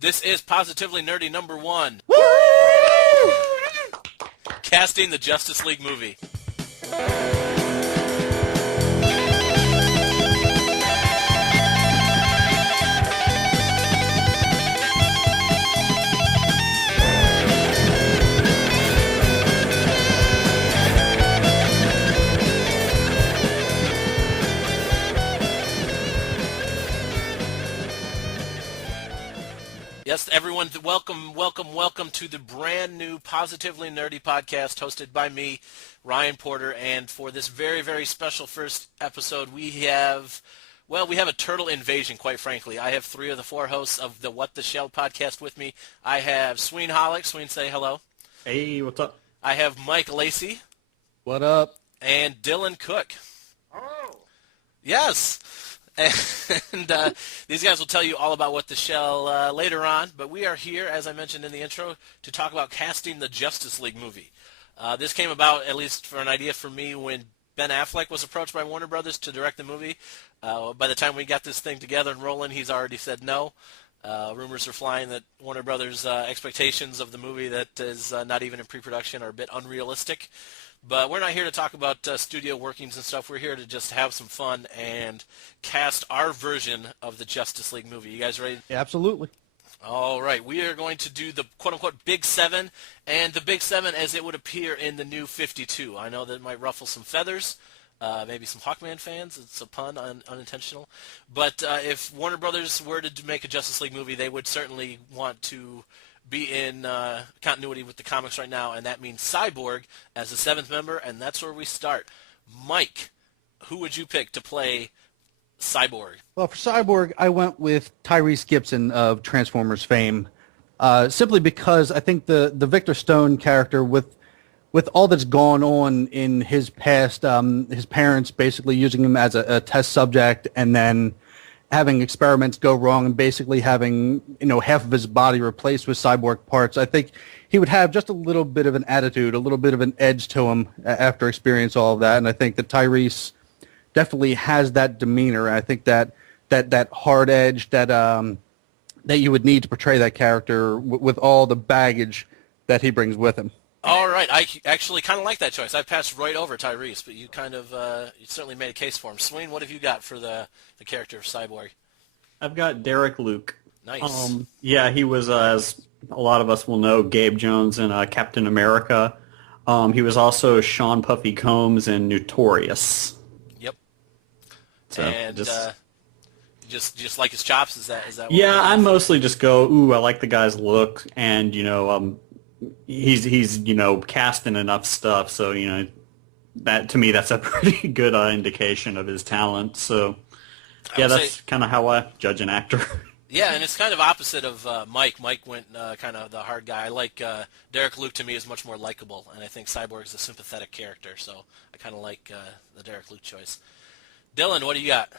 This is Positively Nerdy number 1. Woo! Casting the Justice League movie. Yes, everyone, welcome to the brand new Positively Nerdy podcast hosted by me, Ryan Porter, and for this very, very special first episode, we have a turtle invasion, quite frankly. I have 3 of the 4 hosts of the What the Shell podcast with me. I have Suine Hallock. Suine, say hello. Hey, what's up? I have Mike Lacey. What up? And Dylan Cook. Oh. Yes. And these guys will tell you all about What the Shell later on, but we are here, as I mentioned in the intro, to talk about casting the Justice League movie. This came about, at least for an idea for me, when Ben Affleck was approached by Warner Brothers to direct the movie. By the time we got this thing together and rolling, he's already said no. Rumors are flying that Warner Brothers' expectations of the movie that is not even in pre-production are a bit unrealistic. But we're not here to talk about studio workings and stuff. We're here to just have some fun and cast our version of the Justice League movie. You guys ready? Yeah, absolutely. All right. We are going to do the quote-unquote Big 7, and the Big 7 as it would appear in the new 52. I know that might ruffle some feathers, maybe some Hawkman fans. It's a pun, unintentional. But if Warner Brothers were to make a Justice League movie, they would certainly want to be in continuity with the comics right now, and that means Cyborg as the 7th member, and that's where we start. Mike, who would you pick to play Cyborg? Well, for Cyborg, I went with Tyrese Gibson of Transformers fame, simply because I think the Victor Stone character, with all that's gone on in his past, his parents basically using him as a test subject, and then having experiments go wrong and basically having, half of his body replaced with cyborg parts, I think he would have just a little bit of an attitude, a little bit of an edge to him after experience all of that. And I think that Tyrese definitely has that demeanor. I think that hard edge that you would need to portray that character with all the baggage that he brings with him. All right. I actually kind of like that choice. I passed right over Tyrese, but you you certainly made a case for him. Swain, what have you got for the character of Cyborg? I've got Derek Luke. Nice. Yeah, he was, as a lot of us will know, Gabe Jones in Captain America. He was also Sean Puffy Combs in Notorious. Yep. So and just like his chops, is that what yeah, I mostly just go, ooh, I like the guy's look, and he's cast in enough stuff, so that to me that's a pretty good indication of his talent. So yeah, that's kind of how I judge an actor. Yeah, and it's kind of opposite of Mike. Mike went kind of the hard guy. I like Derek Luke. To me is much more likable, and I think Cyborg is a sympathetic character, so I kind of like the Derek Luke choice. Dylan, what do you got?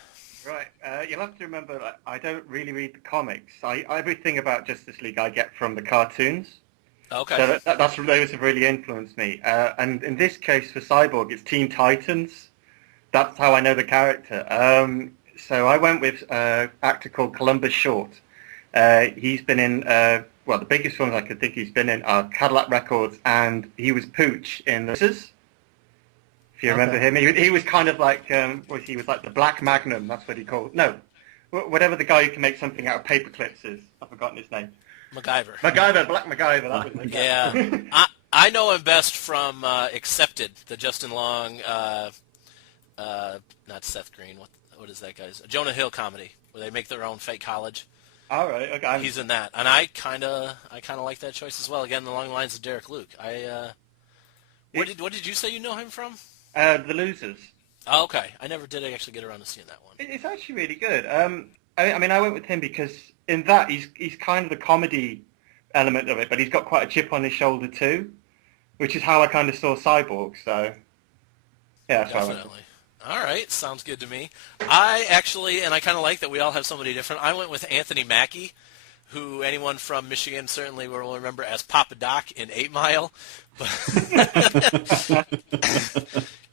Right, you'll have to remember that I don't really read the comics. Everything about Justice League I get from the cartoons. Okay. So those have really influenced me. And in this case for Cyborg, it's Teen Titans. That's how I know the character. So I went with an actor called Columbus Short. He's been in, the biggest ones I could think he's been in are Cadillac Records, and he was Pooch in The Sisters. If you remember him. He was kind of like, he was like the Black Magnum, that's what he called. No, whatever the guy who can make something out of paper clips is. I've forgotten his name. Black MacGyver, that was it. Yeah. I know him best from Accepted, the Justin Long, not Seth Green, what is that guy's? Jonah Hill comedy, where they make their own fake college. All right, okay. He's in that, and I kind of like that choice as well. Again, along the lines of Derek Luke. What did you say you know him from? The Losers. Oh, okay. I never did actually get around to seeing that one. It's actually really good. I went with him because in that he's kind of the comedy element of it, but he's got quite a chip on his shoulder too, which is how I kind of saw Cyborg. So yeah, that's definitely. All right, sounds good to me. I actually, and I kind of like that we all have somebody different. I went with Anthony Mackie, who anyone from Michigan certainly will remember as Papa Doc in 8 Mile.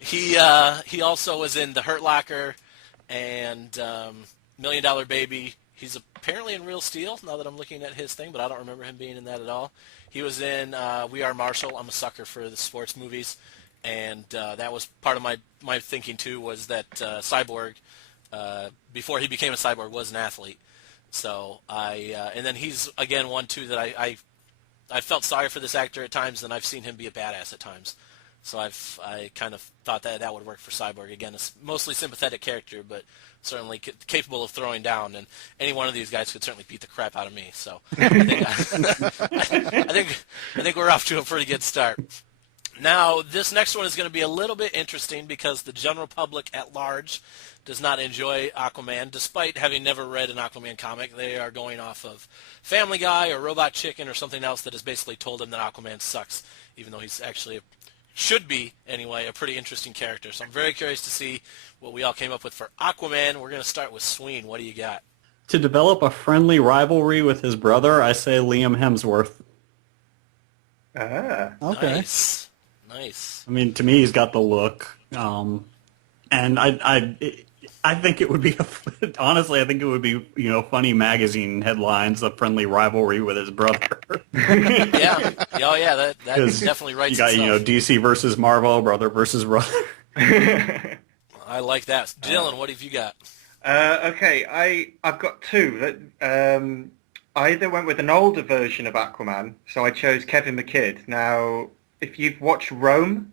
He also was in The Hurt Locker and $1 Million Baby. He's apparently in Real Steel, now that I'm looking at his thing, but I don't remember him being in that at all. He was in We Are Marshall. I'm a sucker for the sports movies, and that was part of my thinking, too, was that Cyborg, before he became a cyborg, was an athlete. So and then he's, again, one, too, that I felt sorry for this actor at times, and I've seen him be a badass at times. So I kind of thought that would work for Cyborg. Again, it's mostly sympathetic character, but certainly capable of throwing down, and any one of these guys could certainly beat the crap out of me. So I think we're off to a pretty good start. Now, this next one is going to be a little bit interesting because the general public at large does not enjoy Aquaman, despite having never read an Aquaman comic. They are going off of Family Guy or Robot Chicken or something else that has basically told them that Aquaman sucks, even though he's actually should be, anyway, a pretty interesting character. So I'm very curious to see what we all came up with for Aquaman. We're going to start with Suine. What do you got? To develop a friendly rivalry with his brother, I say Liam Hemsworth. Okay. Nice. I mean, to me, he's got the look, and I think it would be honestly, I think it would be funny magazine headlines, a friendly rivalry with his brother. Yeah. Oh yeah, that definitely writes itself. You got DC versus Marvel, brother versus brother. I like that. Dylan, what have you got? Okay, I've got two. I either went with an older version of Aquaman, so I chose Kevin McKidd. Now, if you've watched Rome,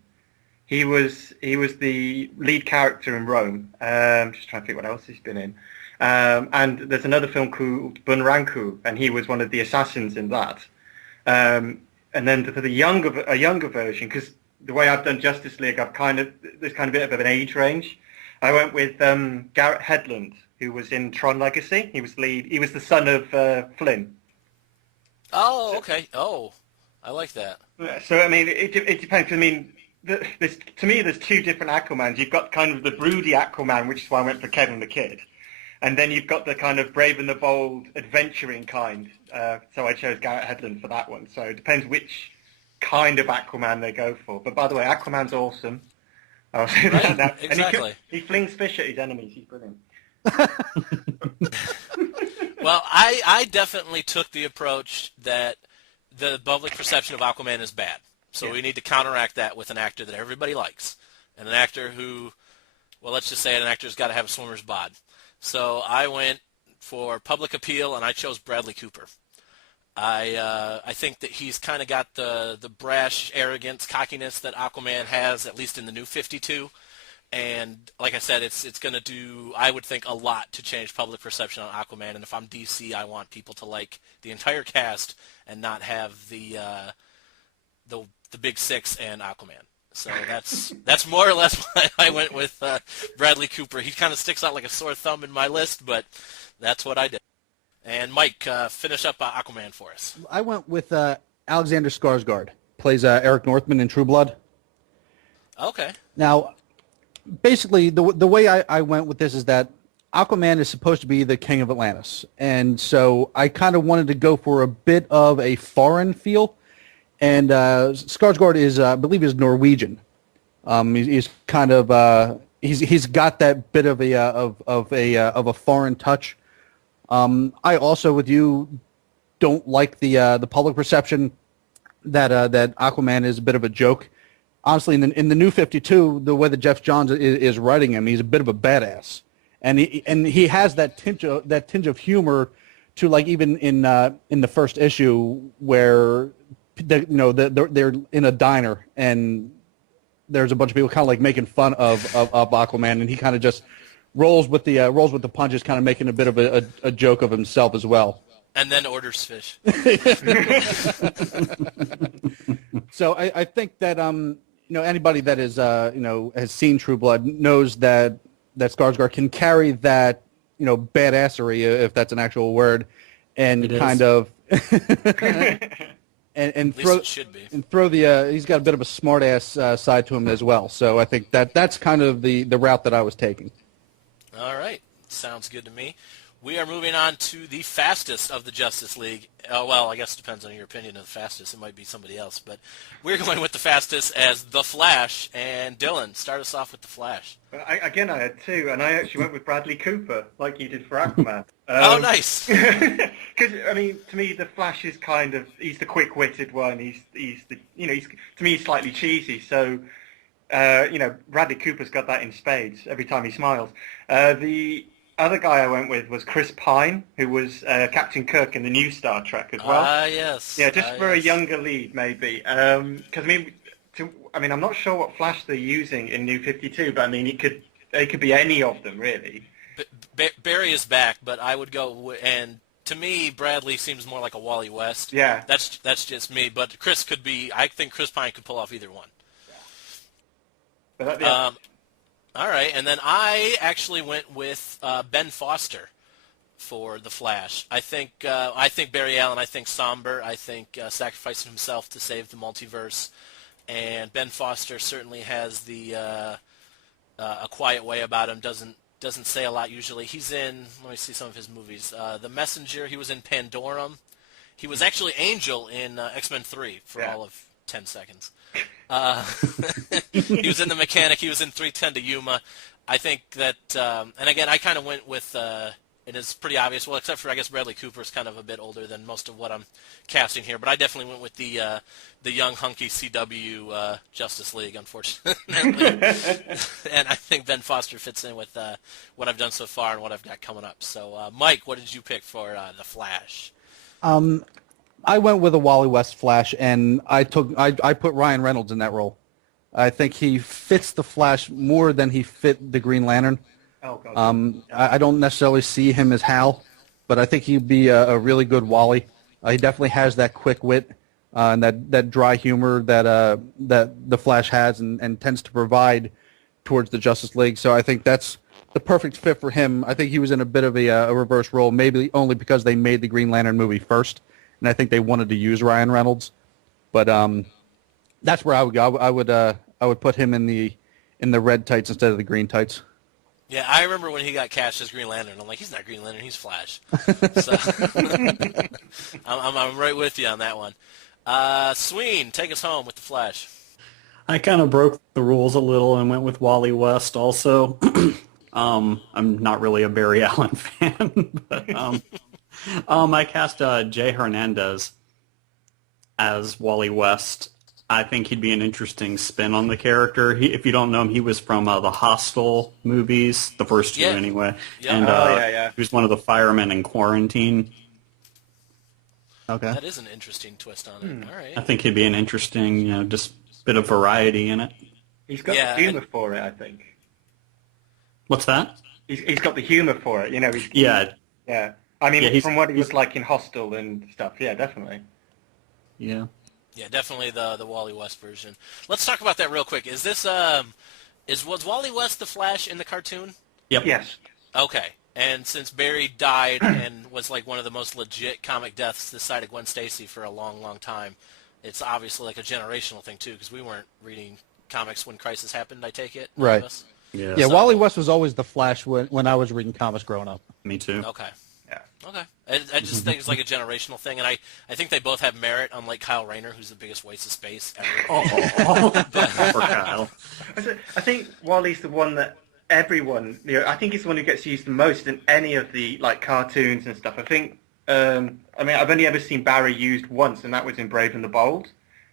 he was the lead character in Rome. Just trying to think what else he's been in. And there's another film called Bunranku, and he was one of the assassins in that. And then for a younger version, because the way I've done Justice League, there's kind of a bit of an age range. I went with Garrett Hedlund, who was in Tron Legacy. He was the son of Flynn. Oh, okay. Oh, I like that. So I mean, it depends. I mean, to me, there's two different Aquamans. You've got kind of the broody Aquaman, which is why I went for Kevin McKidd, and then you've got the kind of brave and the bold, adventuring kind. So I chose Garrett Hedlund for that one. So it depends which kind of Aquaman they go for. But by the way, Aquaman's awesome. I'll say that now. Exactly. And he flings fish at his enemies. He's brilliant. Well, I definitely took the approach that the public perception of Aquaman is bad. So we need to counteract that with an actor that everybody likes. And an actor who, well, let's just say an actor's got to have a swimmer's bod. So I went for public appeal, and I chose Bradley Cooper. I think that he's kind of got the brash arrogance, cockiness that Aquaman has, at least in the new 52. And like I said, it's going to do, I would think, a lot to change public perception on Aquaman. And if I'm DC, I want people to like the entire cast and not have the Big Six and Aquaman. So that's more or less why I went with Bradley Cooper. He kind of sticks out like a sore thumb in my list, but that's what I did. And Mike, finish up Aquaman for us. I went with Alexander Skarsgård. Plays Eric Northman in True Blood. Okay. Now, basically, the way I went with this is that Aquaman is supposed to be the king of Atlantis. And so I kind of wanted to go for a bit of a foreign feel. And Skarsgård is, I believe, is Norwegian. He's kind of he's got that bit of a foreign touch. I also, with you, don't like the public perception that Aquaman is a bit of a joke. Honestly, in the new 52, the way that Jeff Johns is writing him, he's a bit of a badass, and he has that tinge of humor to, like, even in the first issue where they're in a diner and there's a bunch of people kind of like making fun of Aquaman, and he kind of just rolls with the punches, kind of making a bit of a joke of himself as well. And then orders fish. So I think that anybody that is has seen True Blood knows that Skarsgård can carry that badassery, if that's an actual word, and it kind is. of and throw the he's got a bit of a smart ass side to him as well. So I think that's kind of the route that I was taking. All right, sounds good to me. We are moving on to the fastest of the Justice League. Well, I guess it depends on your opinion of the fastest. It might be somebody else, but we're going with the fastest as The Flash. And Dylan, start us off with The Flash. I had two, and I actually went with Bradley Cooper, like you did for Aquaman. Oh, nice. Because I mean, to me, the Flash is he's the quick-witted one. He's the to me he's slightly cheesy. So Bradley Cooper's got that in spades every time he smiles. The other guy I went with was Chris Pine, who was Captain Kirk in the new Star Trek as well. Yes. Yeah, just for a younger lead, maybe. Because I'm not sure what Flash they're using in New 52, but I mean, they could be any of them, really. Barry is back, but I would go, and to me, Bradley seems more like a Wally West. Yeah. That's just me, but I think Chris Pine could pull off either one. Yeah. All right, and then I actually went with Ben Foster for The Flash. I think Barry Allen, I think somber, I think sacrificing himself to save the multiverse, and Ben Foster certainly has the a quiet way about him. Doesn't say a lot usually. He's in, let me see some of his movies. The Messenger. He was in Pandorum. He was actually Angel in X-Men 3 for all of 10 seconds. He was in The Mechanic. He was in 3:10 to Yuma. I think that, and again, I kind of went with, it is pretty obvious, well, except for, I guess, Bradley Cooper is kind of a bit older than most of what I'm casting here, but I definitely went with the young, hunky CW Justice League, unfortunately. And I think Ben Foster fits in with what I've done so far and what I've got coming up. So, Mike, what did you pick for The Flash? I went with a Wally West Flash, and I put Ryan Reynolds in that role. I think he fits the Flash more than he fit the Green Lantern. Oh, God. I don't necessarily see him as Hal, but I think he'd be a really good Wally. He definitely has that quick wit and that dry humor that the Flash has and tends to provide towards the Justice League. So I think that's the perfect fit for him. I think he was in a bit of a reverse role, maybe only because they made the Green Lantern movie first, and I think they wanted to use Ryan Reynolds. But that's where I would go. I would put him in the red tights instead of the green tights. Yeah, I remember when he got cast as Green Lantern. I'm like, he's not Green Lantern, he's Flash. So I'm right with you on that one. Suine, take us home with The Flash. I kind of broke the rules a little and went with Wally West also. I'm not really a Barry Allen fan, but I cast Jay Hernandez as Wally West. I think he'd be an interesting spin on the character. If you don't know him, he was from the Hostel movies, the first two anyway. Yeah. And he was one of the firemen in Quarantine. Okay. That is an interesting twist on it. All right. I think he'd be an interesting, just bit of variety in it. He's got the humor for it, I think. What's that? He's got the humor for it, Yeah. Yeah. I mean, from what he was like in Hostel and stuff, yeah, definitely. Yeah. Yeah, definitely the Wally West version. Let's talk about that real quick. Is this was Wally West the Flash in the cartoon? Yep. Yes. Okay. And since Barry died and was like one of the most legit comic deaths this side of Gwen Stacy for a long, long time, it's obviously like a generational thing too, because we weren't reading comics when Crisis happened. I take it. Right. Yeah. Yeah. Wally West was always the Flash when I was reading comics growing up. Me too. Okay. Yeah. Okay. I just think it's like a generational thing, and I think they both have merit, unlike Kyle Rayner, who's the biggest waste of space ever. Poor Kyle. I think Wally's the one that everyone, I think he's the one who gets used the most in any of the like cartoons and stuff. I think, I've only ever seen Barry used once, and that was in Brave and the Bold,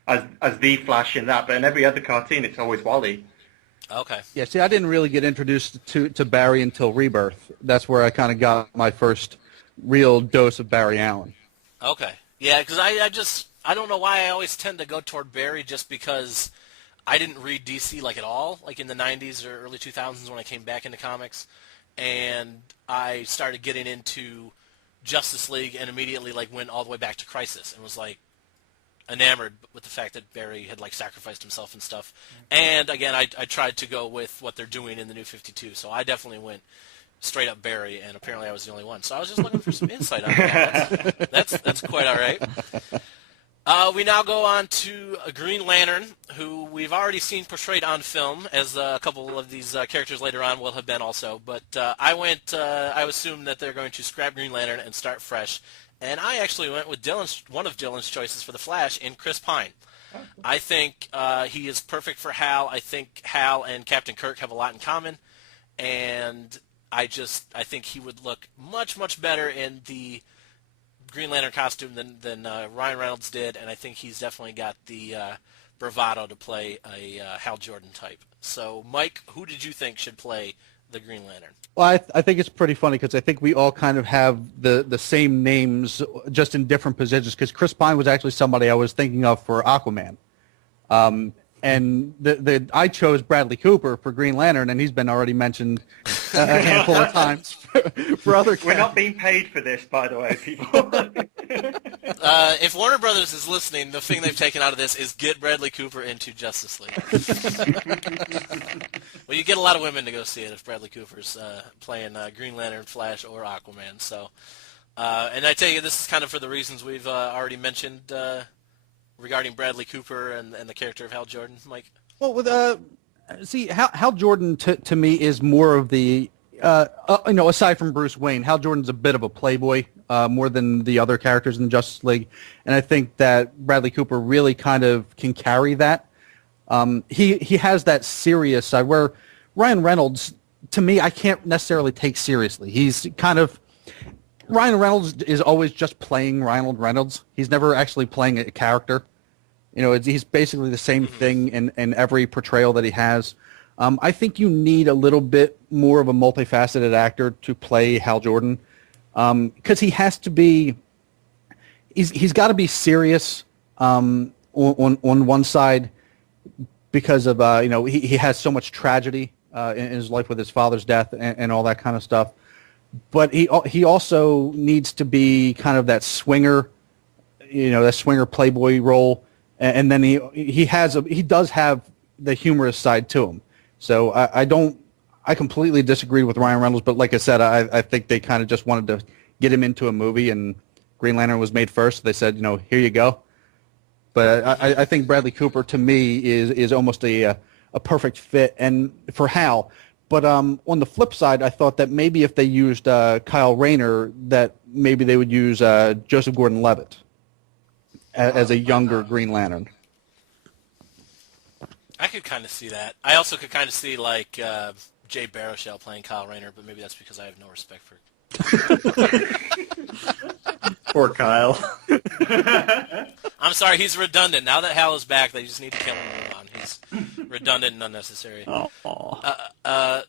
as the Flash in that. But in every other cartoon, it's always Wally. Okay. Yeah. See, I didn't really get introduced to Barry until Rebirth. That's where I kind of got my first real dose of Barry Allen. Okay. Yeah, because I don't know why I always tend to go toward Barry, just because I didn't read DC like at all, like in the 90s or early 2000s when I came back into comics, and I started getting into Justice League and immediately like went all the way back to Crisis and was like enamored with the fact that Barry had like sacrificed himself and stuff. And again, I tried to go with what they're doing in the New 52, so I definitely went straight up Barry, and apparently I was the only one. So I was just looking for some insight on that. That's quite all right. We now go on to a Green Lantern, who we've already seen portrayed on film, as a couple of these characters later on will have been also. But I assumed that they're going to scrap Green Lantern and start fresh. And I actually went with one of Dylan's choices for the Flash in Chris Pine. I think he is perfect for Hal. I think Hal and Captain Kirk have a lot in common. And I think he would look much, much better in the Green Lantern costume than Ryan Reynolds did, and I think he's definitely got the bravado to play a Hal Jordan type. So, Mike, who did you think should play the Green Lantern? Well, I think it's pretty funny because I think we all kind of have the same names, just in different positions. Because Chris Pine was actually somebody I was thinking of for Aquaman, and I chose Bradley Cooper for Green Lantern, and he's been already mentioned a handful of times for other characters. We're not being paid for this, by the way, people. If Warner Brothers is listening, the thing they've taken out of this is get Bradley Cooper into Justice League. Well, you get a lot of women to go see it if Bradley Cooper's playing Green Lantern, Flash, or Aquaman. So, and I tell you, this is kind of for the reasons we've already mentioned regarding Bradley Cooper and the character of Hal Jordan, Mike. Well, with Hal Jordan to me is more of the aside from Bruce Wayne, Hal Jordan's a bit of a playboy more than the other characters in the Justice League, and I think that Bradley Cooper really kind of can carry that. He has that serious side where Ryan Reynolds, to me, I can't necessarily take seriously. He's kind of Ryan Reynolds is always just playing Ryan Reynolds. He's never actually playing a character. He's basically the same thing in every portrayal that he has. I think you need a little bit more of a multifaceted actor to play Hal Jordan, because he has to be. He's got to be serious on one side because of he has so much tragedy in his life with his father's death and all that kind of stuff. But he also needs to be kind of that swinger, that swinger playboy role, and then he does have the humorous side to him. So I completely disagree with Ryan Reynolds, but like I said, I think they kind of just wanted to get him into a movie, and Green Lantern was made first. They said, here you go. But I think Bradley Cooper to me is almost a perfect fit, and for Hal. But on the flip side, I thought that maybe if they used Kyle Rayner, that maybe they would use Joseph Gordon-Levitt as a younger Green Lantern. I could kind of see that. I also could kind of see like Jay Baruchel playing Kyle Rayner, but maybe that's because I have no respect for. Poor Kyle. I'm sorry, he's redundant. Now that Hal is back, they just need to kill him and move on. He's redundant and unnecessary.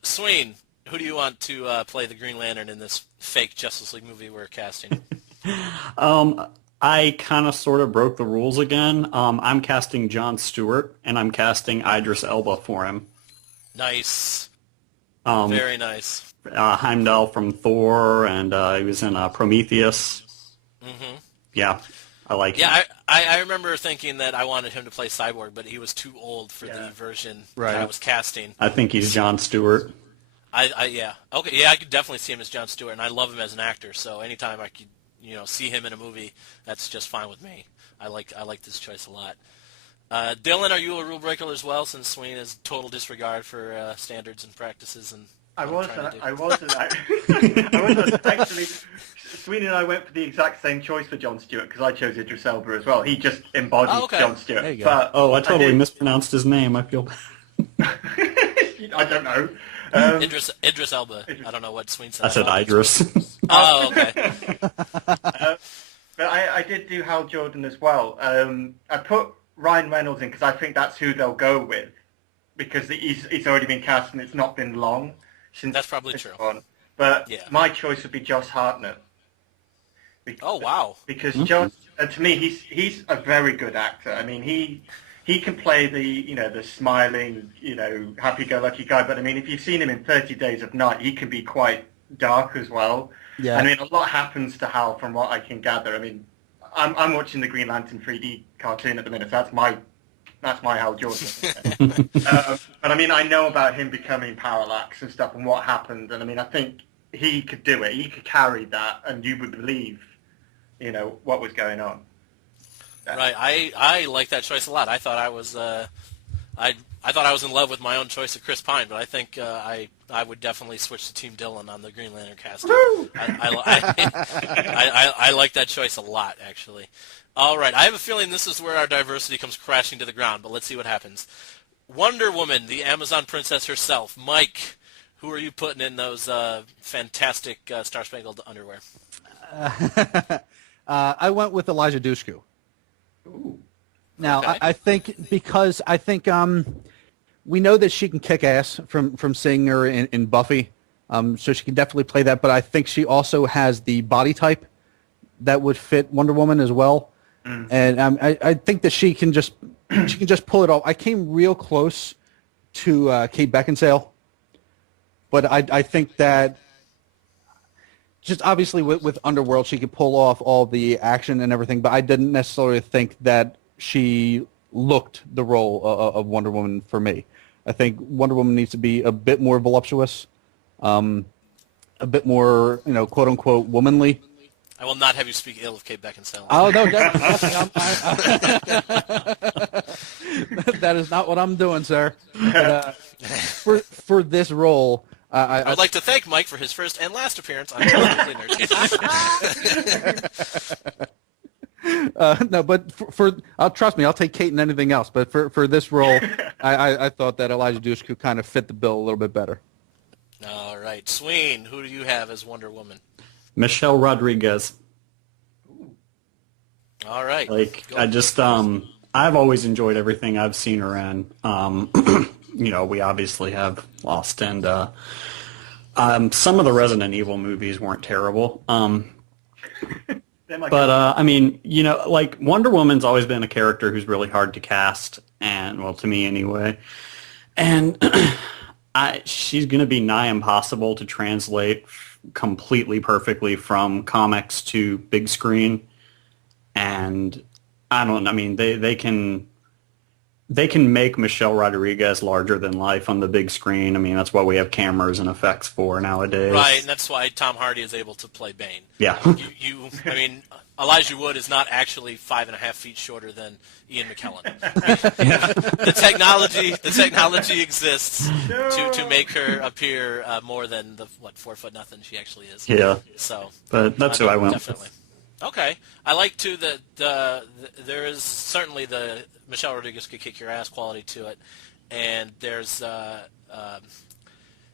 Suine, who do you want to play the Green Lantern in this fake Justice League movie we're casting? I kind of sort of broke the rules again. I'm casting Jon Stewart, and I'm casting Idris Elba for him. Nice. Very nice. Heimdall from Thor, and he was in Prometheus. Mm-hmm. Yeah, I like him. Yeah, I remember thinking that I wanted him to play Cyborg, but he was too old for the version that I was casting. I think he's Jon Stewart. Yeah. Okay, yeah, I could definitely see him as Jon Stewart, and I love him as an actor, so anytime I could see him in a movie, that's just fine with me. I like this choice a lot. Dylan, are you a rule breaker as well, since Suine has total disregard for standards and practices? And I wasn't actually. Sweeney and I went for the exact same choice for Jon Stewart because I chose Idris Elba as well. He just embodied Jon Stewart. There you go. But I totally mispronounced his name. I feel bad. I don't know. Idris Elba. I don't know what Suine said. I said Idris. Oh, okay. But I did do Hal Jordan as well. I put Ryan Reynolds in because I think that's who they'll go with because he's already been cast and it's not been long since. That's probably true. One. But my choice would be Josh Hartnett. Oh wow! Because Josh, to me, he's a very good actor. I mean, he can play the smiling, happy-go-lucky guy. But I mean, if you've seen him in 30 Days of Night, he can be quite dark as well. Yeah. I mean, a lot happens to Hal from what I can gather. I mean, I'm watching the Green Lantern 3D cartoon at the minute. So that's my Hal Jordan. But I mean, I know about him becoming Parallax and stuff and what happened. And I mean, I think he could do it. He could carry that, and you would believe, what was going on. Right. I like that choice a lot. I thought I was I thought I was in love with my own choice of Chris Pine, but I think I would definitely switch to Team Dylan on the Green Lantern casting. I like that choice a lot, actually. All right. I have a feeling this is where our diversity comes crashing to the ground, but let's see what happens. Wonder Woman, the Amazon princess herself. Mike, who are you putting in those fantastic Star-Spangled underwear? I went with Elijah Dushku. Ooh. Now, Okay. I think because I think we know that she can kick ass from seeing her in Buffy, so she can definitely play that. But I think she also has the body type that would fit Wonder Woman as well, and I think that she can just pull it off. I came real close to Kate Beckinsale, but I think that just obviously with Underworld she could pull off all the action and everything, but I didn't necessarily think that she looked the role of Wonder Woman for me. I think Wonder Woman needs to be a bit more voluptuous, a bit more, quote unquote, womanly. I will not have you speak ill of Kate Beckinsale. Oh no, that is not what I'm doing, sir. But, for this role, I'd like to thank Mike for his first and last appearance on Television Dinner. no, but trust me, I'll take Kate in anything else. But for this role, I thought that Elijah Dushku kind of fit the bill a little bit better. All right. Suine, who do you have as Wonder Woman? Michelle Rodriguez. All right. I've always enjoyed everything I've seen her in. We obviously have Lost, and some of the Resident Evil movies weren't terrible. Wonder Woman's always been a character who's really hard to cast, and, well, to me anyway. And she's going to be nigh impossible to translate completely perfectly from comics to big screen. And they can make Michelle Rodriguez larger than life on the big screen. I mean, that's what we have cameras and effects for nowadays. Right, and that's why Tom Hardy is able to play Bane. Yeah. Elijah Wood is not actually 5.5 feet shorter than Ian McKellen. The technology exists to make her appear more than the 4 foot nothing she actually is. Yeah. So, but that's who I went definitely. with. Okay, I like too that there is certainly the Michelle Rodriguez could kick your ass quality to it, and there's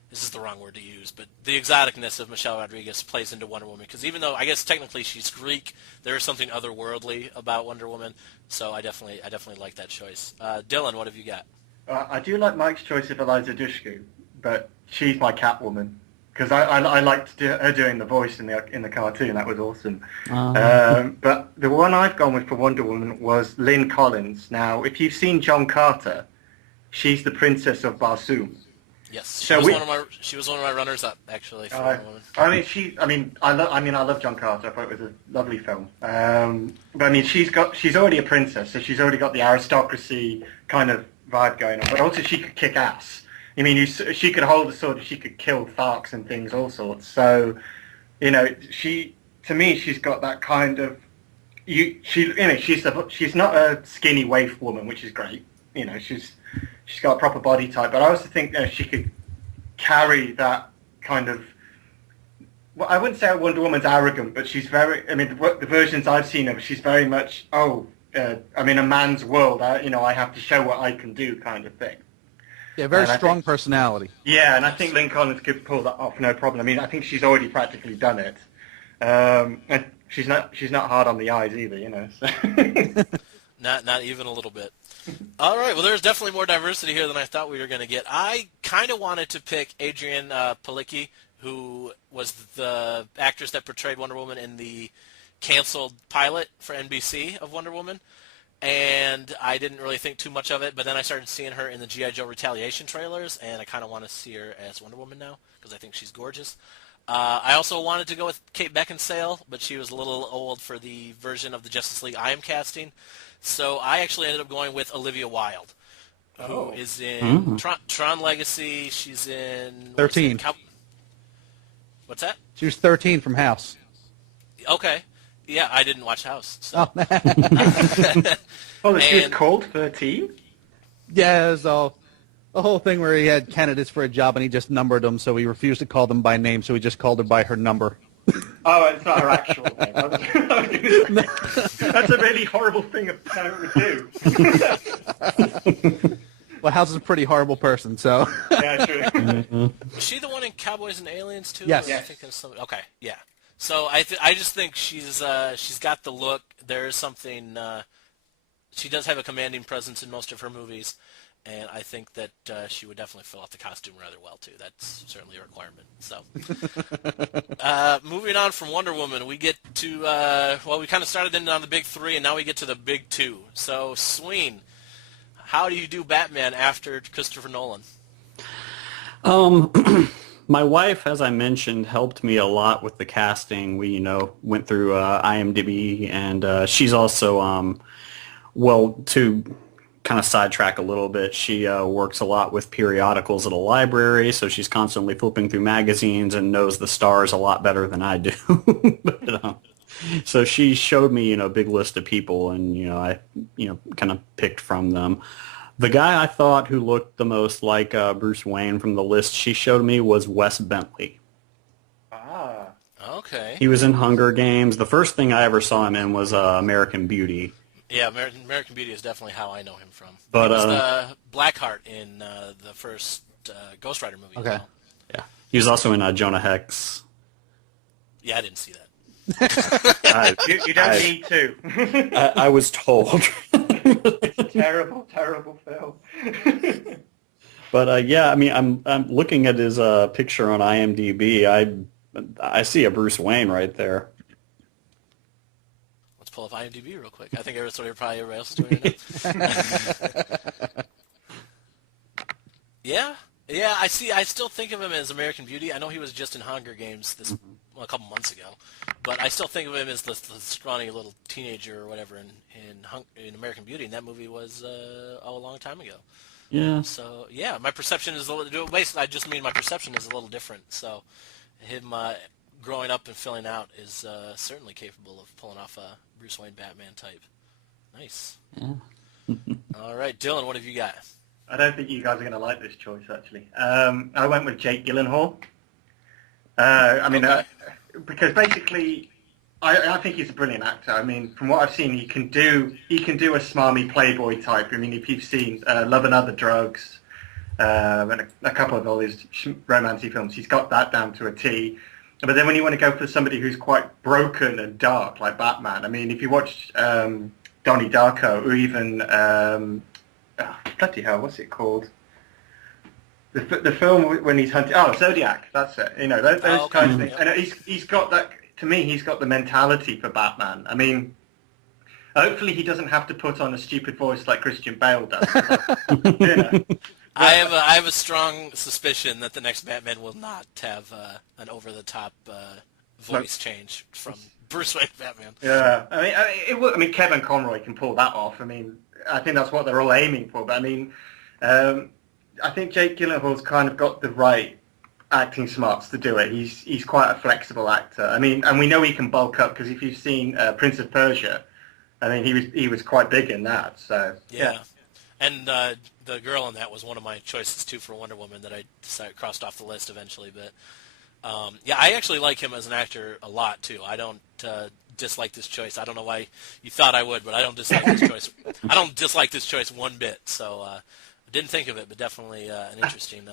this is the wrong word to use, but the exoticness of Michelle Rodriguez plays into Wonder Woman, because even though I guess technically she's Greek, there is something otherworldly about Wonder Woman. So I definitely like that choice. Dylan, what have you got? I do like Mike's choice of Eliza Dushku, but she's my Catwoman. Because I liked her doing the voice in the cartoon. That was awesome. But the one I've gone with for Wonder Woman was Lynn Collins. Now, if you've seen John Carter, she's the Princess of Barsoom. Yes, she was one of my runners-up actually. For Wonder Woman. I love John Carter. I thought it was a lovely film. But she's already a princess, so she's already got the aristocracy kind of vibe going on. But also she could kick ass. She could hold a sword. She could kill Tharks and things, all sorts. So, she's got that kind of. She's not a skinny waif woman, which is great. She's got a proper body type. But I also think that she could carry that kind of. Well, I wouldn't say Wonder Woman's arrogant, but she's very. The versions I've seen of her, she's very much. I'm in a man's world. I have to show what I can do, kind of thing. Yeah, very strong personality. Yeah, and I think Lynn Collins could pull that off, no problem. I think she's already practically done it. And she's not hard on the eyes either, So. Not even a little bit. All right, well, there's definitely more diversity here than I thought we were going to get. I kind of wanted to pick Adrienne Palicki, who was the actress that portrayed Wonder Woman in the canceled pilot for NBC of Wonder Woman. And I didn't really think too much of it, but then I started seeing her in the G.I. Joe Retaliation trailers, and I kind of want to see her as Wonder Woman now, because I think she's gorgeous. I also wanted to go with Kate Beckinsale, but she was a little old for the version of the Justice League I am casting. So I actually ended up going with Olivia Wilde, who is in Tron Legacy. She's in... 13. What's that? She was 13 from House. Okay. Yeah, I didn't watch House. So. Oh, she was And- called 13? Yeah, so the whole thing where he had candidates for a job and he just numbered them, so he refused to call them by name, so he just called her by her number. Oh, it's not her actual name. I was gonna say. That's a really horrible thing a parent would do. Well, House is a pretty horrible person, so. Yeah, true. Is she the one in Cowboys and Aliens too? Yes. Or am I Yes. thinking of somebody? Okay, yeah. So I just think she's got the look. There is something. She does have a commanding presence in most of her movies, and I think that she would definitely fill out the costume rather well too. That's certainly a requirement. So, moving on from Wonder Woman, we get to we kind of started in on the big three, and now we get to the big two. So, Suine, how do you do Batman after Christopher Nolan? My wife, as I mentioned, helped me a lot with the casting. We, went through IMDb, and she's also, to kind of sidetrack a little bit, she works a lot with periodicals at a library, so she's constantly flipping through magazines and knows the stars a lot better than I do. But, so she showed me, a big list of people, and, I, kind of picked from them. The guy I thought who looked the most like Bruce Wayne from the list she showed me was Wes Bentley. Ah. Okay. He was in Hunger Games. The first thing I ever saw him in was American Beauty. Yeah, American Beauty is definitely how I know him from. But, he was the Blackheart in the first Ghost Rider movie. Okay. Yeah. He was also in Jonah Hex. Yeah, I didn't see that. You don't need to. I was told. Terrible, terrible film. But yeah, I mean, I'm looking at his picture on IMDb. I see a Bruce Wayne right there. Let's pull up IMDb real quick. I think that's what everybody else is doing right now. Yeah, I see. I still think of him as American Beauty. I know he was just in Hunger Games a couple months ago, but I still think of him as the scrawny little teenager or whatever in American Beauty, and that movie was a long time ago. Yeah. So yeah, my perception is a little. Basically, I just mean my perception is a little different. So him growing up and filling out is certainly capable of pulling off a Bruce Wayne Batman type. Nice. Yeah. All right, Dylan, what have you got? I don't think you guys are going to like this choice, actually. I went with Jake Gyllenhaal. Okay. Because basically, I think he's a brilliant actor. I mean, from what I've seen, he can do a smarmy playboy type. I mean, if you've seen Love and Other Drugs, and a couple of all his romantic films, he's got that down to a T. But then when you want to go for somebody who's quite broken and dark, like Batman, I mean, if you watch Donnie Darko, or even bloody hell, what's it called? The film when he's hunting. Oh, Zodiac. That's it. Those kinds of things. And he's got that. To me, he's got the mentality for Batman. I mean, hopefully he doesn't have to put on a stupid voice like Christian Bale does. I have a strong suspicion that the next Batman will not have an over-the-top voice change from Bruce Wayne Batman. Yeah, I mean, Kevin Conroy can pull that off. I mean, I think that's what they're all aiming for. But I mean, I think Jake Gyllenhaal's kind of got the right acting smarts to do it. He's quite a flexible actor. I mean, and we know he can bulk up because if you've seen Prince of Persia, I mean, he was quite big in that. So yeah. And the girl in that was one of my choices too for Wonder Woman that I decided crossed off the list eventually. But yeah, I actually like him as an actor a lot too. I don't dislike this choice. I don't know why you thought I would, but I don't dislike this choice. I don't dislike this choice one bit. So I didn't think of it, but definitely an interesting.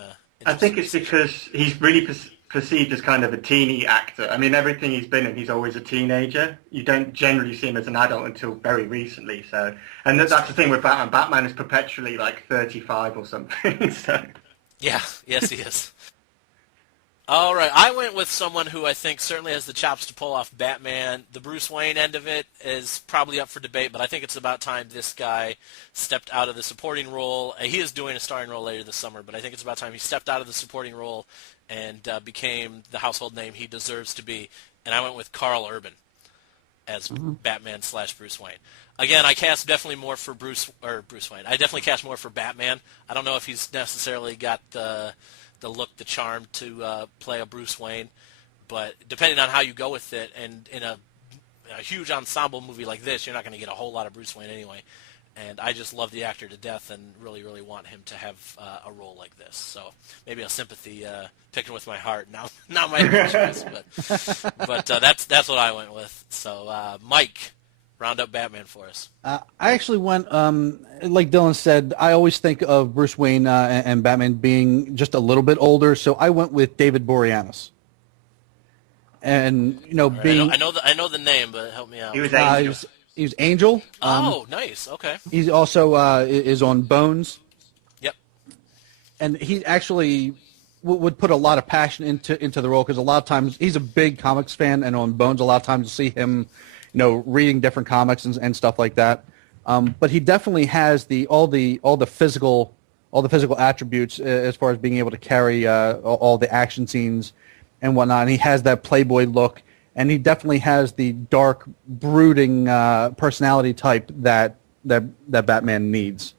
I think it's because he's really perceived as kind of a teeny actor. I mean, everything he's been in, he's always a teenager. You don't generally see him as an adult until very recently. So, and that's the thing with Batman. Batman is perpetually like 35 or something. So. Yeah, yes, he is. All right, I went with someone who I think certainly has the chops to pull off Batman. The Bruce Wayne end of it is probably up for debate, but I think it's about time this guy stepped out of the supporting role. He is doing a starring role later this summer, but I think it's about time he stepped out of the supporting role and became the household name he deserves to be. And I went with Carl Urban as Batman / Bruce Wayne. Again, I cast definitely more for Bruce Wayne. I definitely cast more for Batman. I don't know if he's necessarily got the look, the charm to play a Bruce Wayne, but depending on how you go with it, and in a huge ensemble movie like this, you're not going to get a whole lot of Bruce Wayne anyway. And I just love the actor to death and really, really want him to have a role like this. So maybe a sympathy picking with my heart. Now my choice, but that's what I went with. So Mike, round up Batman for us. I actually went, like Dylan said, I always think of Bruce Wayne and Batman being just a little bit older. So I went with David Boreanaz. And Right, being I know the name, but help me out. He was Angel. he was Angel. Oh, nice. Okay. He's also is on Bones. Yep. And he actually would put a lot of passion into the role, because a lot of times he's a big comics fan, and on Bones a lot of times you see him, reading different comics and stuff like that. But he definitely has all the physical attributes as far as being able to carry all the action scenes and whatnot. And he has that playboy look, and he definitely has the dark, brooding personality type that Batman needs.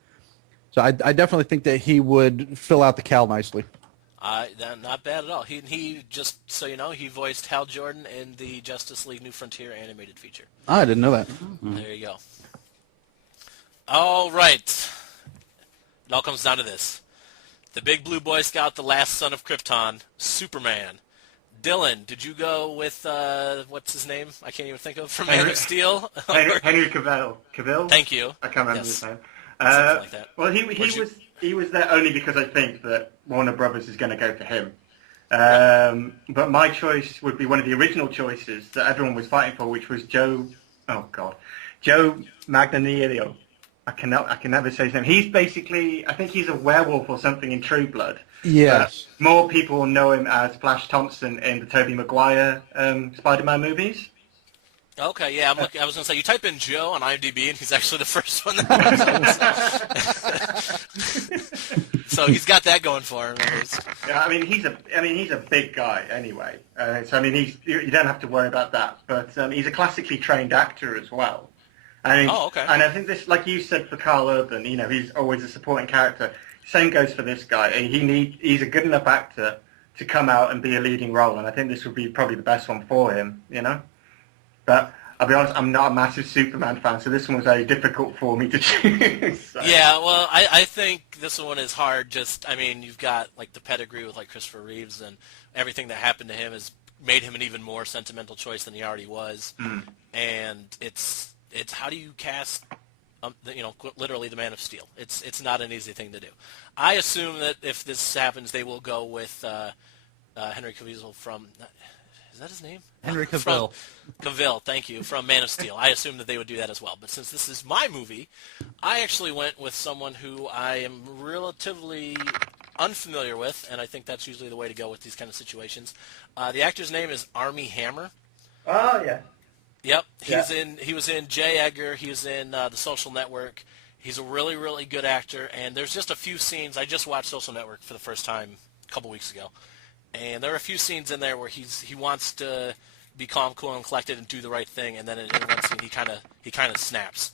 So I definitely think that he would fill out the Cal nicely. Not bad at all. He just so you know, he voiced Hal Jordan in the Justice League New Frontier animated feature. I didn't know that. There you go. All right. It all comes down to this. The big blue Boy Scout, the last son of Krypton, Superman. Dylan, did you go with, what's his name? I can't even think of, from Man of Steel? Henry Cavill. Cavill? Thank you. I can't remember his name. Something like that. Well, he was there only because I think that Warner Brothers is going to go for him. But my choice would be one of the original choices that everyone was fighting for, which was Joe Magnanillo. I can never say his name. He's basically, I think he's a werewolf or something in True Blood. Yes. More people know him as Flash Thompson in the Tobey Maguire Spider-Man movies. Okay, yeah, I was going to say, you type in Joe on IMDb, and he's actually the first one that comes up. So he's got that going for him. Yeah, he's a big guy anyway. You don't have to worry about that. But he's a classically trained actor as well. Okay. And I think this, like you said for Carl Urban, he's always a supporting character. Same goes for this guy. He's a good enough actor to come out and be a leading role, and I think this would be probably the best one for him, But I'll be honest, I'm not a massive Superman fan, so this one was very difficult for me to choose. So. Yeah, well, I think this one is hard. You've got like the pedigree with like Christopher Reeves, and everything that happened to him has made him an even more sentimental choice than he already was. And it's how do you cast, literally the Man of Steel? It's not an easy thing to do. I assume that if this happens, they will go with Henry Cavill from. Is that his name? Henry Cavill. Cavill, thank you, from Man of Steel. I assumed that they would do that as well. But since this is my movie, I actually went with someone who I am relatively unfamiliar with, and I think that's usually the way to go with these kind of situations. The actor's name is Armie Hammer. Oh, yeah. Yep. He was in J. Edgar. He was in The Social Network. He's a really, really good actor, and there's just a few scenes. I just watched Social Network for the first time a couple weeks ago. And there are a few scenes in there where he wants to be calm, cool, and collected and do the right thing, and then in one scene he kind of snaps.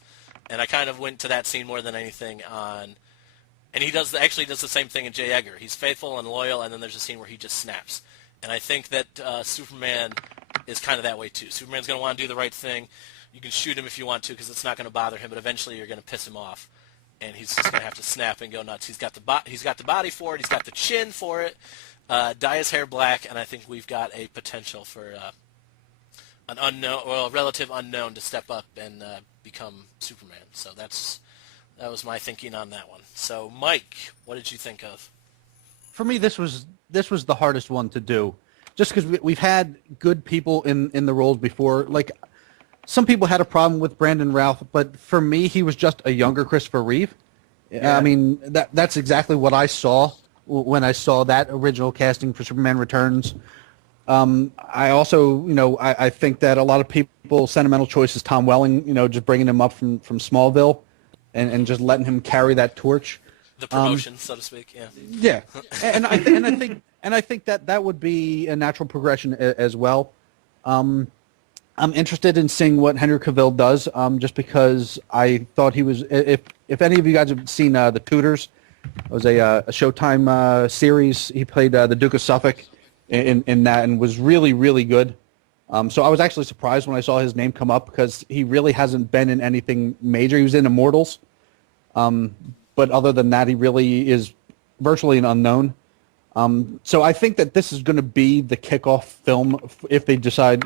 And I kind of went to that scene more than anything on. And he actually does the same thing in J. Edgar. He's faithful and loyal, and then there's a scene where he just snaps. And I think that Superman is kind of that way too. Superman's going to want to do the right thing. You can shoot him if you want to because it's not going to bother him, but eventually you're going to piss him off, and he's just going to have to snap and go nuts. He's got the body for it. He's got the chin for it. Dye his hair black, and I think we've got a potential for an unknown, a relative unknown, to step up and become Superman. So that was my thinking on that one. So, Mike, what did you think of? For me, this was the hardest one to do, just because we've had good people in the roles before. Like, some people had a problem with Brandon Routh, but for me, he was just a younger Christopher Reeve. Yeah. That's exactly what I saw when I saw that original casting for Superman Returns. I also, I think that a lot of people, sentimental choice is Tom Welling, just bringing him up from Smallville and just letting him carry that torch. The promotion, so to speak, yeah. Yeah, and I think that would be a natural progression as well. I'm interested in seeing what Henry Cavill does, just because I thought he was. If any of you guys have seen The Tudors, it was a Showtime series. He played the Duke of Suffolk in that, and was really, really good. So I was actually surprised when I saw his name come up because he really hasn't been in anything major. He was in Immortals. But other than that, he really is virtually an unknown. So I think that this is going to be the kickoff film if they decide,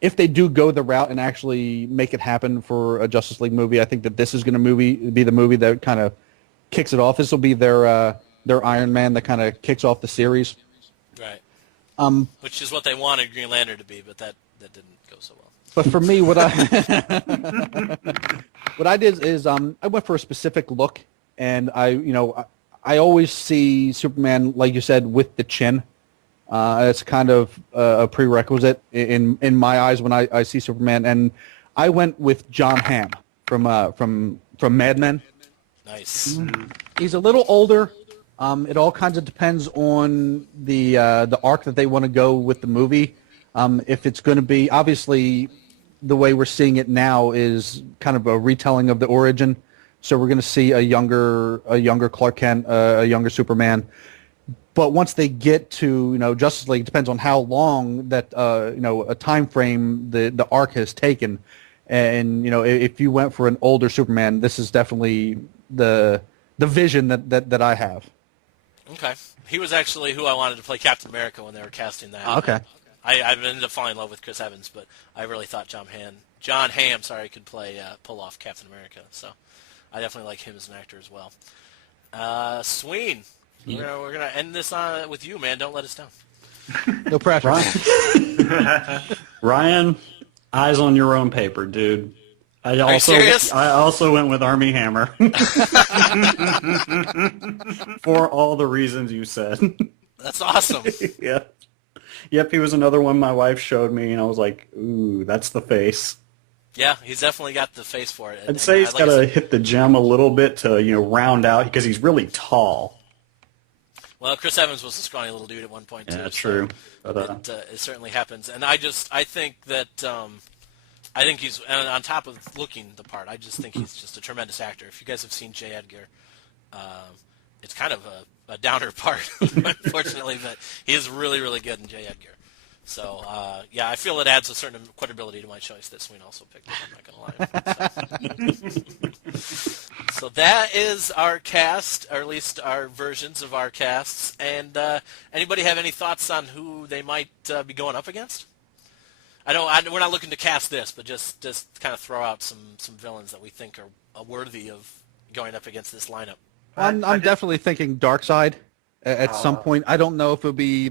if they do go the route and actually make it happen for a Justice League movie. I think that this is going to be the movie that kind of kicks it off. This will be their Iron Man that kind of kicks off the series. Right. Which is what they wanted Green Lantern to be, but that didn't go so well. But for me, what I did is I went for a specific look, and I always see Superman, like you said, with the chin. It's kind of a prerequisite in my eyes when I see Superman, and I went with John Hamm from Mad Men. Nice. He's a little older. It all kinds of depends on the arc that they want to go with the movie. If it's going to be, obviously, the way we're seeing it now is kind of a retelling of the origin. So we're going to see a younger Clark Kent, a younger Superman. But once they get to Justice League, it depends on how long that a time frame the arc has taken. And if you went for an older Superman, this is definitely the vision that I have. Okay. He was actually who I wanted to play Captain America when they were casting that. Okay. I ended up falling in love with Chris Evans, but I really thought John Hamm, could pull off Captain America. So I definitely like him as an actor as well. Suine, we're gonna end this on with you, man. Don't let us down. No pressure. Ryan, eyes on your own paper, dude. Are you serious? I also went with Armie Hammer for all the reasons you said. That's awesome. Yeah. Yep, he was another one my wife showed me, and I was like, ooh, that's the face. Yeah, he's definitely got the face for it. I'd say he's got to hit the gem a little bit to, round out, because he's really tall. Well, Chris Evans was a scrawny little dude at one point, too. Yeah, true. But, it certainly happens. And I think that... I think he's, and on top of looking the part, I just think he's just a tremendous actor. If you guys have seen J. Edgar, it's kind of a downer part, unfortunately, but he is really, really good in J. Edgar. So, I feel it adds a certain credibility to my choice that Suine also picked. I'm not going to lie. So that is our cast, or at least our versions of our casts. And anybody have any thoughts on who they might be going up against? We're not looking to cast this, but just kind of throw out some villains that we think are worthy of going up against this lineup. I'm definitely thinking Darkseid at some point. I don't know if it'll be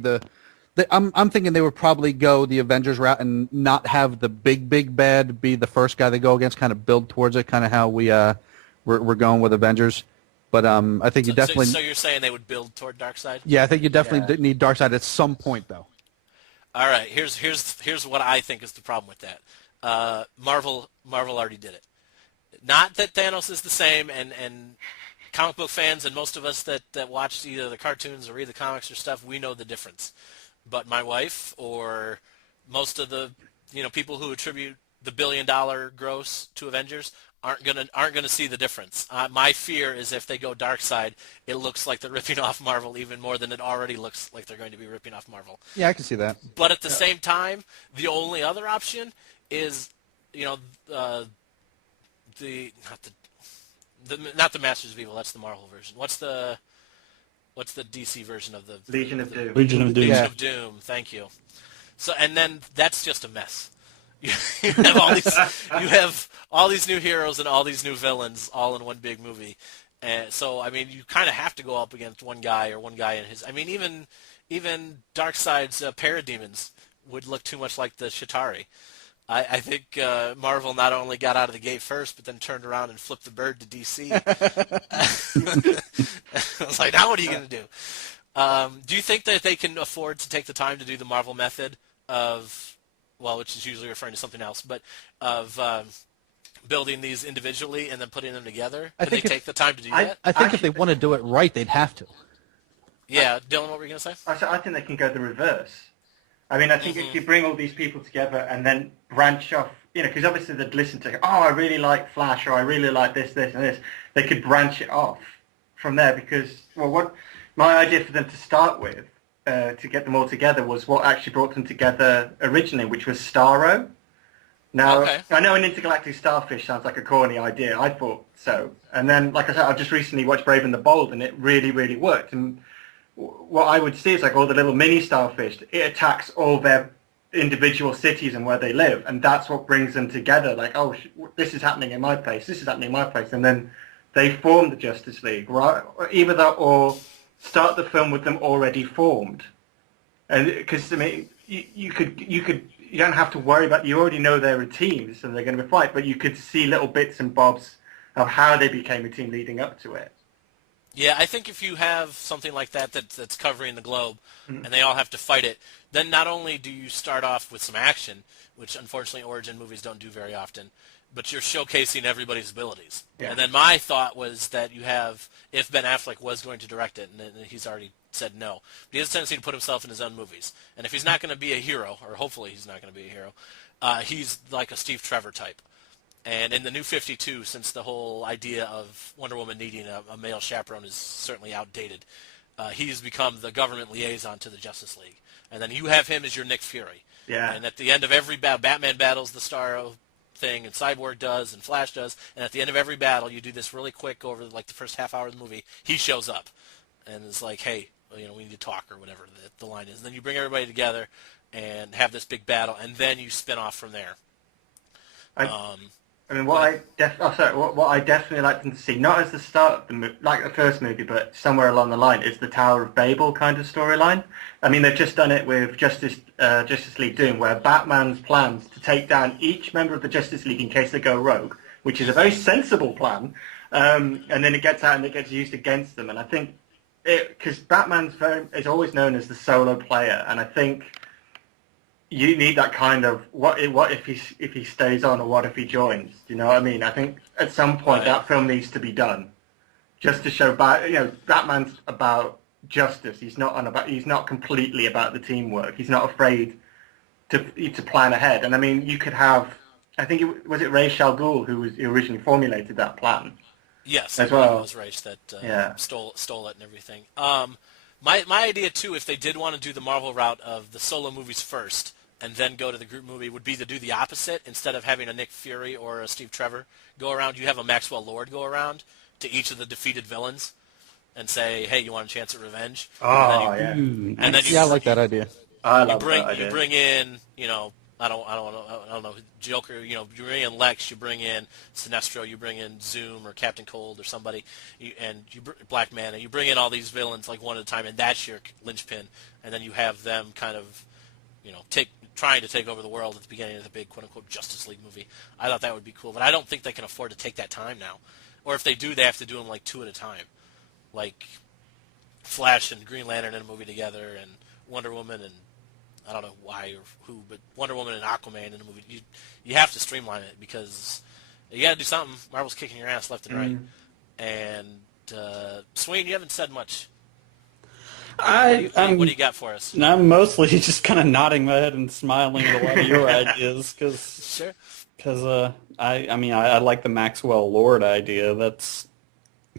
I'm thinking they would probably go the Avengers route and not have the big bad be the first guy they go against. Kind of build towards it, kind of how we're going with Avengers. But I think you definitely. So you're saying they would build toward Darkseid? Yeah, I think you definitely need Darkseid at some point, though. All right, here's what I think is the problem with that. Marvel already did it. Not that Thanos is the same, and comic book fans and most of us that watch either the cartoons or read the comics or stuff, we know the difference. But my wife or most of the people who attribute the $1 billion gross to Avengers aren't gonna see the difference. My fear is if they go Darkseid, it looks like they're ripping off Marvel even more than it already looks like they're going to be ripping off Marvel. Yeah, I can see that. But at the same time, the only other option is not the Masters of Evil. That's the Marvel version. What's the DC version of the Legion of Doom? Legion of Doom. Legion of Doom. Thank you. So, and then that's just a mess. You have all these new heroes and all these new villains all in one big movie, and so I mean you kind of have to go up against one guy in his. I mean even Darkseid's parademons would look too much like the Chitauri. I think Marvel not only got out of the gate first, but then turned around and flipped the bird to DC. I was like, now what are you going to do? Do you think that they can afford to take the time to do the Marvel method of, well, which is usually referring to something else, but of building these individually and then putting them together? Can they take the time to do that? I think if they want to do it right, they'd have to. Yeah, Dylan, what were you going to say? I think they can go the reverse. I mean, I think if you bring all these people together and then branch off, because obviously they'd listen to, I really like Flash, or I really like this, and this. They could branch it off from there because, well, what my idea for them to start with to get them all together was what actually brought them together originally, which was Starro. Now, Okay. I know an intergalactic starfish sounds like a corny idea. I thought so. And then, like I said, I've just recently watched Brave and the Bold, and it really, really worked. And what I would see is like all the little mini starfish, it attacks all their individual cities and where they live. And that's what brings them together. Like, oh, this is happening in my place. This is happening in my place. And then they form the Justice League, right? Either that or start the film with them already formed. And because, I mean, you don't have to worry about, you already know they're a team, so they're going to be fight, but you could see little bits and bobs of how they became a team leading up to it. Yeah, I think if you have something like that that's covering the globe, and they all have to fight it, then not only do you start off with some action, which unfortunately origin movies don't do very often, but you're showcasing everybody's abilities. Yeah. And then my thought was that you have, if Ben Affleck was going to direct it, and he's already said no, but he has a tendency to put himself in his own movies. And if he's not going to be a hero, or hopefully he's not going to be a hero, he's like a Steve Trevor type. And in the New 52, since the whole idea of Wonder Woman needing a male chaperone is certainly outdated, he's become the government liaison to the Justice League. And then you have him as your Nick Fury. Yeah. And at the end of every battle, Batman battles the Starro thing, and Cyborg does, and Flash does, and at the end of every battle, you do this really quick over like the first half hour of the movie, he shows up. And it's like, hey, we need to talk, or whatever the line is. And then you bring everybody together and have this big battle, and then you spin off from there. I mean, what I definitely like them to see, not as the start of the like the first movie, but somewhere along the line, is the Tower of Babel kind of storyline. I mean, they've just done it with Justice League Doom, where Batman's plans to take down each member of the Justice League in case they go rogue, which is a very sensible plan, and then it gets out and it gets used against them. And I think because Batman's is always known as the solo player, and I think you need that kind of what if he stays on, or what if he joins? Do you know what I mean? I think at some point that film needs to be done, just to show Batman's about justice. He's not completely about the teamwork. He's not afraid to plan ahead. And I mean, you could have, I think was it Ra's al Ghul who originally formulated that plan. Yes, as well. It was Ra's that stole it and everything. My idea too, if they did want to do the Marvel route of the solo movies first and then go to the group movie, would be to do the opposite. Instead of having a Nick Fury or a Steve Trevor go around, you have a Maxwell Lord go around to each of the defeated villains and say, "Hey, you want a chance at revenge?" Oh, and then I like that idea. You bring in, I don't know, Joker. You bring in Lex, you bring in Sinestro, you bring in Zoom or Captain Cold or somebody, Black Manta. You bring in all these villains like one at a time, and that's your linchpin. And then you have them kind of, trying to take over the world at the beginning of the big quote-unquote Justice League movie. I thought that would be cool, but I don't think they can afford to take that time now. Or if they do, they have to do them like two at a time, like Flash and Green Lantern in a movie together, and Wonder Woman and I don't know why or who, but Wonder Woman and Aquaman in a movie. You have to streamline it because you got to do something. Marvel's kicking your ass left and right. And Suine, you haven't said much. What do you got for us? I'm mostly just kind of nodding my head and smiling at a lot of your ideas because I like the Maxwell Lord idea.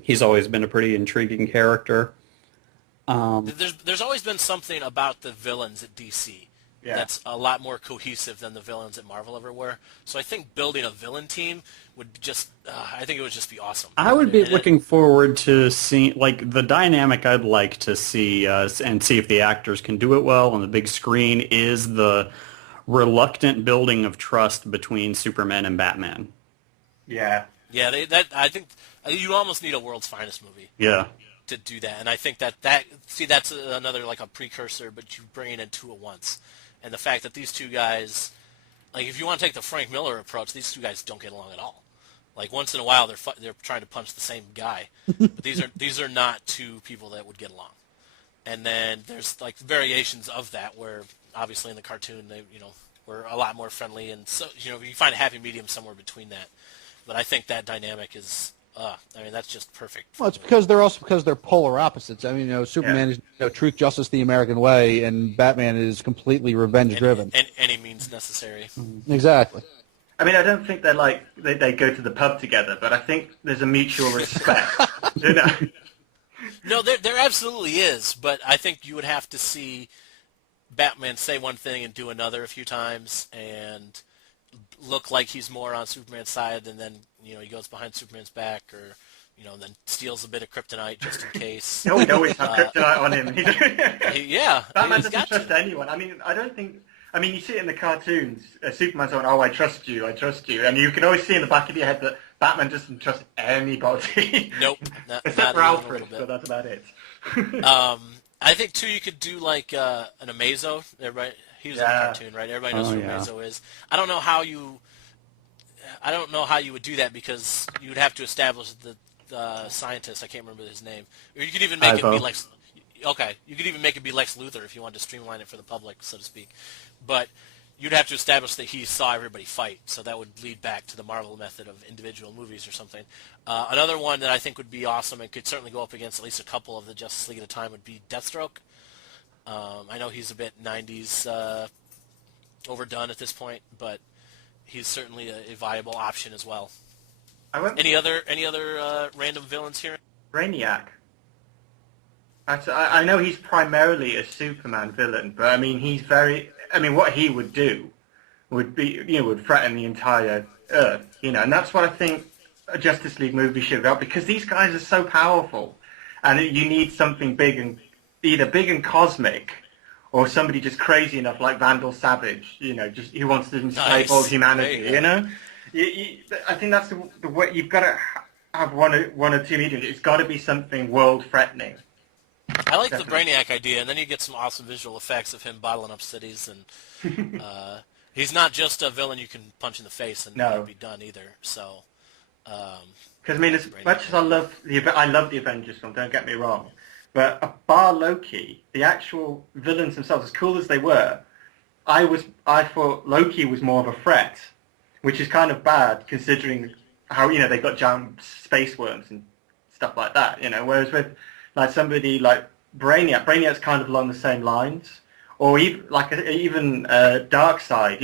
He's always been a pretty intriguing character. There's always been something about the villains at DC that's a lot more cohesive than the villains at Marvel ever were. So I think building a villain team would just, I think it would just be awesome. I would be looking forward to seeing, like, the dynamic I'd like to see and see if the actors can do it well on the big screen is the reluctant building of trust between Superman and Batman. Yeah. Yeah, I think you almost need a World's Finest movie. Yeah. To do that, and I think that's another like a precursor, but you bring it in two at once, and the fact that these two guys, like if you want to take the Frank Miller approach, these two guys don't get along at all. Like once in a while they're trying to punch the same guy, but these are not two people that would get along. And then there's like variations of that where obviously in the cartoon they were a lot more friendly, and so you find a happy medium somewhere between that. But I think that dynamic is. That's just perfect. Well, it's because they're polar opposites. I mean, Superman is truth, justice, the American way, and Batman is completely revenge-driven. And any means necessary. Exactly. I mean, I don't think they're like they go to the pub together, but I think there's a mutual respect. No, there absolutely is, but I think you would have to see Batman say one thing and do another a few times, and look like he's more on Superman's side, and then he goes behind Superman's back, or then steals a bit of kryptonite just in case. No, we always have kryptonite on him. Batman doesn't trust anyone. I mean, I don't think. I mean, you see it in the cartoons. Superman's going, "Oh, I trust you, and you can always see in the back of your head that Batman doesn't trust anybody. Nope, except for Alfred, but that's about it. I think too, you could do like an Amazo. Everybody, he was in the cartoon, right? Everybody knows who Amazo is. I don't know how you would do that, because you would have to establish the scientist. I can't remember his name. Or you could even make it be like. Okay, you could even make it be Lex Luthor if you wanted to streamline it for the public, so to speak. But you'd have to establish that he saw everybody fight, so that would lead back to the Marvel method of individual movies or something. Another one that I think would be awesome and could certainly go up against at least a couple of the Justice League at a time would be Deathstroke. I know he's a bit 90s overdone at this point, but he's certainly a viable option as well. Any other random villains here? Brainiac. I know he's primarily a Superman villain, but I mean what he would do would be, would threaten the entire Earth, and that's what I think a Justice League movie should be about, because these guys are so powerful, and you need something big and either big and cosmic, or somebody just crazy enough like Vandal Savage, just who wants to enslave all humanity, I think that's the way you've got to have one or two mediums. It's got to be something world-threatening. I like the Brainiac idea, and then you get some awesome visual effects of him bottling up cities, and he's not just a villain you can punch in the face and be done either. So, because as much as I love the Avengers film, don't get me wrong, but bar Loki, the actual villains themselves, as cool as they were, I thought Loki was more of a threat, which is kind of bad considering how they got giant space worms and stuff like that. Whereas with like somebody like Brainiac's kind of along the same lines, or even Darkseid.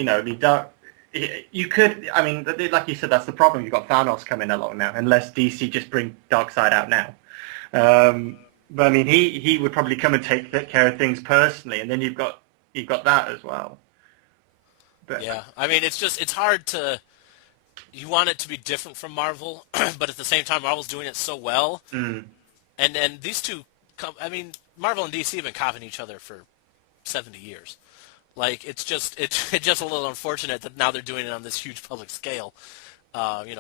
You could. I mean, like you said, that's the problem. You've got Thanos coming along now, unless DC just bring Darkseid out now. But I mean, he would probably come and take care of things personally, and then you've got that as well. But, yeah, I mean, it's hard to. You want it to be different from Marvel, but at the same time, Marvel's doing it so well. And these two, Marvel and DC have been copying each other for 70 years. Like, it's just a little unfortunate that now they're doing it on this huge public scale.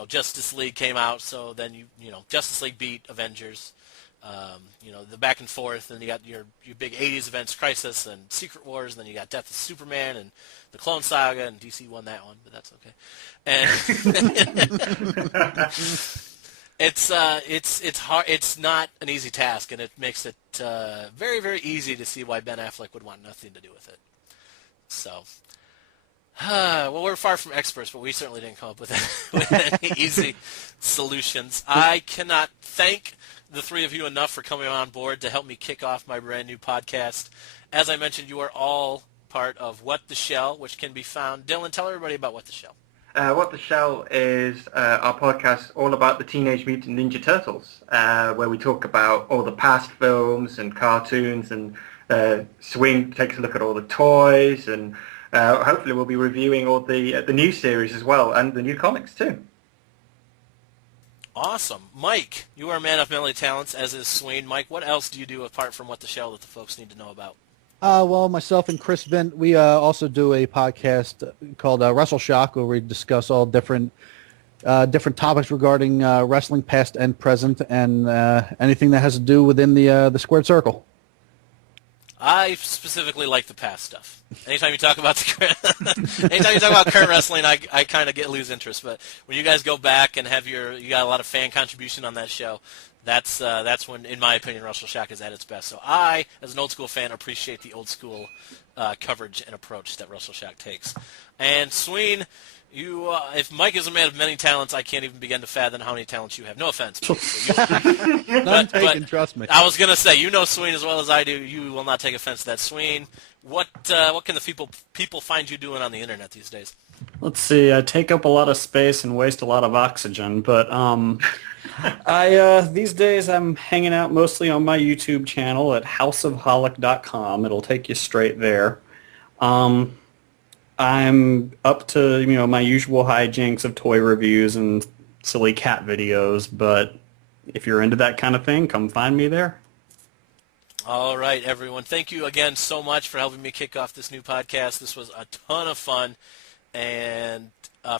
Justice League came out, so then Justice League beat Avengers. The back and forth, and you got your big 80s events, Crisis and Secret Wars, and then you got Death of Superman and the Clone Saga, and DC won that one, but that's okay. And it's hard. It's not an easy task, and it makes it very, very easy to see why Ben Affleck would want nothing to do with it. So, well, we're far from experts, but we certainly didn't come up with any easy solutions. I cannot thank the three of you enough for coming on board to help me kick off my brand new podcast. As I mentioned, you are all part of What the Shell, which can be found. Dylan, tell everybody about What the Shell. What the Shell is our podcast all about the Teenage Mutant Ninja Turtles, where we talk about all the past films and cartoons, and Suine takes a look at all the toys, and hopefully we'll be reviewing all the new series as well, and the new comics too. Awesome. Mike, you are a man of many talents, as is Suine. Mike, what else do you do apart from What the Shell that the folks need to know about? Well, myself and Chris Vint, we also do a podcast called Wrestle Shock, where we discuss all different topics regarding wrestling, past and present, and anything that has to do within the squared circle. I specifically like the past stuff. Anytime you talk about current wrestling, I kind of lose interest. But when you guys go back and you got a lot of fan contribution on that show, that's when, in my opinion, Wrestle Shock is at its best. So I, as an old school fan, appreciate the old school coverage and approach that Wrestle Shock takes. And Suine, you, if Mike is a man of many talents, I can't even begin to fathom how many talents you have. No offense. None taken, trust me. I was going to say, you know Suine as well as I do. You will not take offense to that. Suine, what can the people find you doing on the internet these days? Let's see. I take up a lot of space and waste a lot of oxygen, but These days I'm hanging out mostly on my YouTube channel at houseofhallock.com. It'll take you straight there. I'm up to, my usual hijinks of toy reviews and silly cat videos, but if you're into that kind of thing, come find me there. All right, everyone. Thank you again so much for helping me kick off this new podcast. This was a ton of fun. And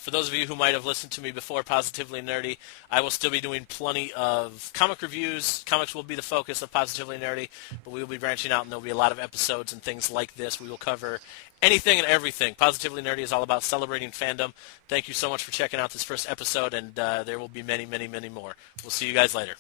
for those of you who might have listened to me before, Positively Nerdy, I will still be doing plenty of comic reviews. Comics will be the focus of Positively Nerdy, but we will be branching out, and there will be a lot of episodes and things like this. We will cover anything and everything. Positively Nerdy is all about celebrating fandom. Thank you so much for checking out this first episode, and there will be many, many, many more. We'll see you guys later.